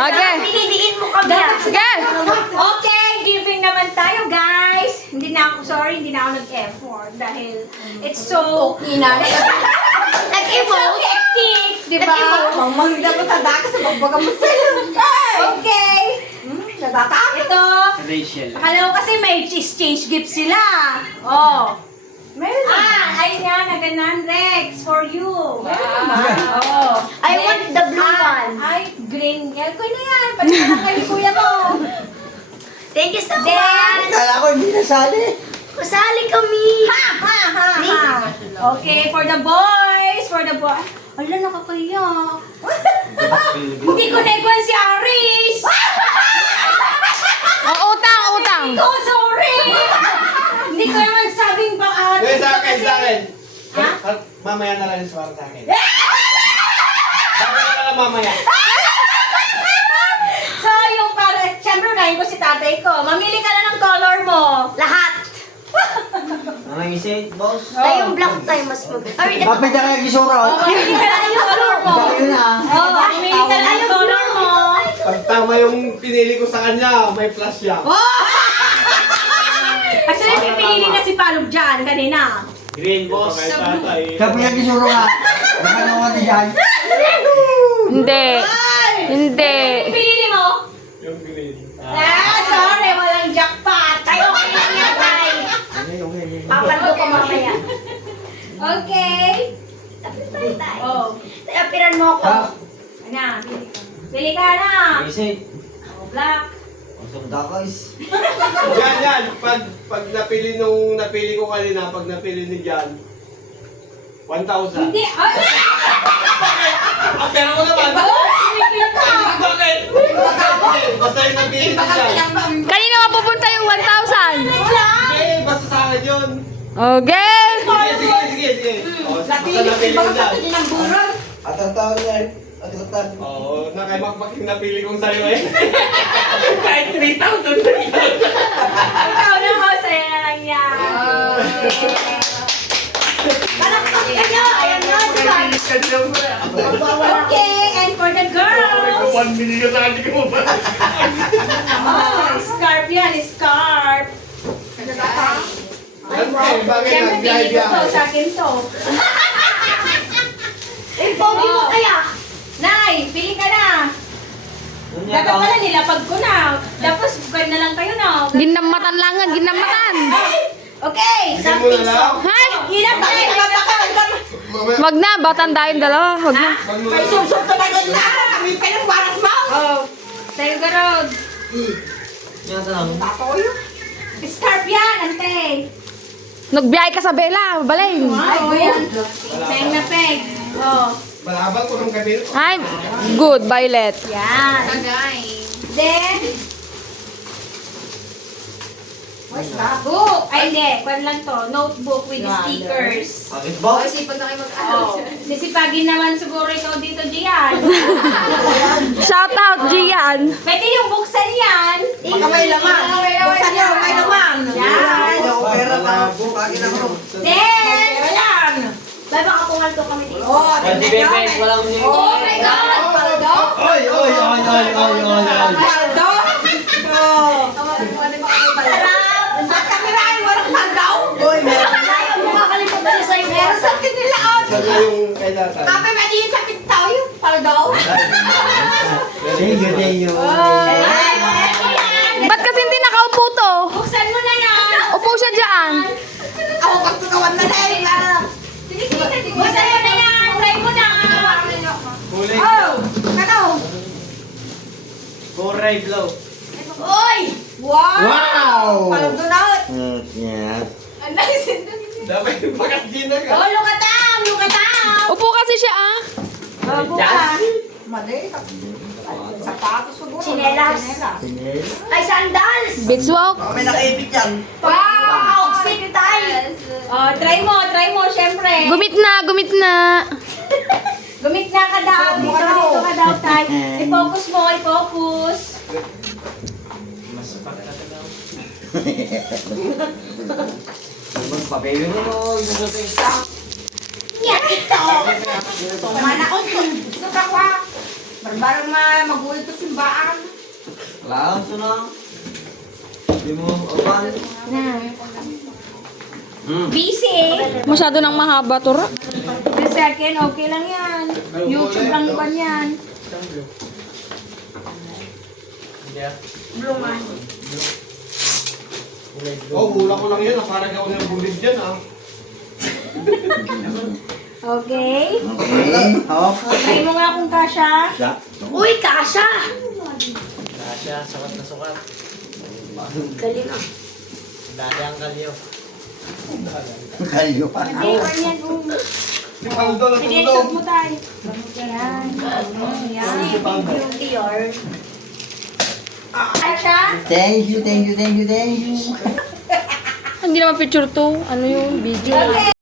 Okay. Pinidiin mo kami. Sige. Okay, giving naman tayo, guys. Hindi na ako nag-effort dahil it's so Nag-emote. hectic, di ba? Mamangda mo tada ka sa bagbaga mo sa'yo. Okay. Nadata? Ito, Rachel. akala ko kasi may exchange gift sila. Oh. Meron na. Ayun yan, na ganan, Rex, for you. Oh. I want the blue one. Ay, green. Yan ko na yan. Pati na lang kay kuya mo. Thank you so Then, much. Kala ko hindi nasali. Kasali kami. Ha. Okay, for the boys. Ala, nakakaya. Hindi ko na si Aris. Utang. Oh, sorry. Hindi ko naman sabing baka. Wait, sa akin. Mamaya na lang yung para sa akin. Sabi ko na lang mamaya. So, yung para, syempre unahin ko si tatay ko. Mamili ka na ng color mo. Lahat. Ang isip, boss. Tayo yung black tayo mas mag... Ay, ito. Kapit na kayo gisura. Mamili ka na ng color mo. Tayo na. Mamili ka na ng color mo. Pag tama yung pinili ko sa kanya, may plus siya. Actually, pipili na si Palog dyan kanina. Green, boss. Kapit na gisura ka. Nakalawa na dyan. Hindi. Pipili mo? Yung green. Sorry, walang jackpot. Tayo okay lang yan, tay. Papalo ko mamaya. Okay. Tapos tayo, tay. Oh. Apiran mo ako. Ano, pili ka. Pili ka na. Isip. Oh, black. Yan. Pag napili ko kanina, pag napili ni Jan, 1,000. Hindi. Ay! Ang pera ko naman. Pili ka. Bakit? Basta yung napili ni Jan. Kanina mapupunta yung 1,000. Hindi, basta sa akin yun. Okay. Sige. O, basta napili ko Jan. Oo, nakaimakmak yung napili kong sa'yo eh. Kahit 3,000 na yun. Ikaw na mo. Saya na lang yan. Palakpak ka nyo. Ayan na, diba? Okay, and for the girls. 1 million na hindi ko ba? Oh, scarf yan. Scarf. Bakit Siyempre, pili ko to. nag-biyahe? Sa akin to. Eh, pogi mo kaya. Nay, pili ka na. Dapat pala nilapag ko na. Tapos, bukan na lang kayo na. Ginamatan lang yan, ginamatan. Okay, Sige mo something na lang. so. Hay! Hirap na kayo. Mamaya. Wag na, batan tayong dalawa. Wag na. May susok ka na ganda. Kami pa ng waras mo. Oh, sa'yo garod. Tatoyo. Scarf yan, ante. Nagbiyahe ka sa Bella, baling. Wow, yan. Peg na peg. Oh, Malabang ko nung kanina. Ay, good, Violet. yan. Then, book. Ay, hindi. Kwan lang to. Notebook with stickers. Oh. Sisipagin naman siguro ikaw dito, Gian. Shout out, Gian. Pwede yung buksan yan. Baka may laman. Buksan nyo, may laman. Yan. Pera ka. Bukagin ako. Then, Ayan. Bye, baka pungal ko kami dito. Oh, tingnan nyo. oh my God! Paldo? Oy! Paldo? Oh. At kami na ay walang paldo? Uy, meron. Tayo, makakalimutan niyo sa'yo. Meron sa kinilaon. Sabi yung kay tatay. Kami maliit sa pintaw yung paldo. Ba't kasi hindi nakaupo to? Buksan mo na yan. Upo siya dyan. Ako pagtukawan na lang. Buksan mo na yan. Try mo na. Kulay. Oh, ano? Kulay blow. Oy! Wow! Paldo na. Ang nice. Dapat yung pagkakina ka. Oh, lukatang! Lukatang! Upo kasi siya, ah. Oh, buka. Mali. Sapatos siguro. Chinelas. Ay, sandals! Beachwalk. May nakaibig yan. Wow! Outfit tayo! Oh, try mo, syempre. Gumit na. Gumit na ka daw. Dito ka daw, tay. I-focus mo, i-focus. Mas pagkakatagal. Magpapaylo mo. Yan, ito. Mana ko. Gusto ka kwa. Barbarang magulit to simbaan. Laos na. Di mo upan. Busy eh. Masyado nang mahaba to. The second, okay lang yan. YouTube lang ba yan? Oh, hula ko lang yun. Parang ako ng bulid dyan ah. Okay. Okay. Hop. Try mo nga kung kasha. Uy, kasha! Kasya, sukat na sukat. Galing ah. Dali ang kalyo. Kalyo pa. Hindi, ganyan. Yung ano doon, Hindi, natulog. shot mo tayo. Yan. Yan. Beauty or... Kasha? Thank you, thank you, thank you, thank you. Hindi naman picture to. Ano yung video?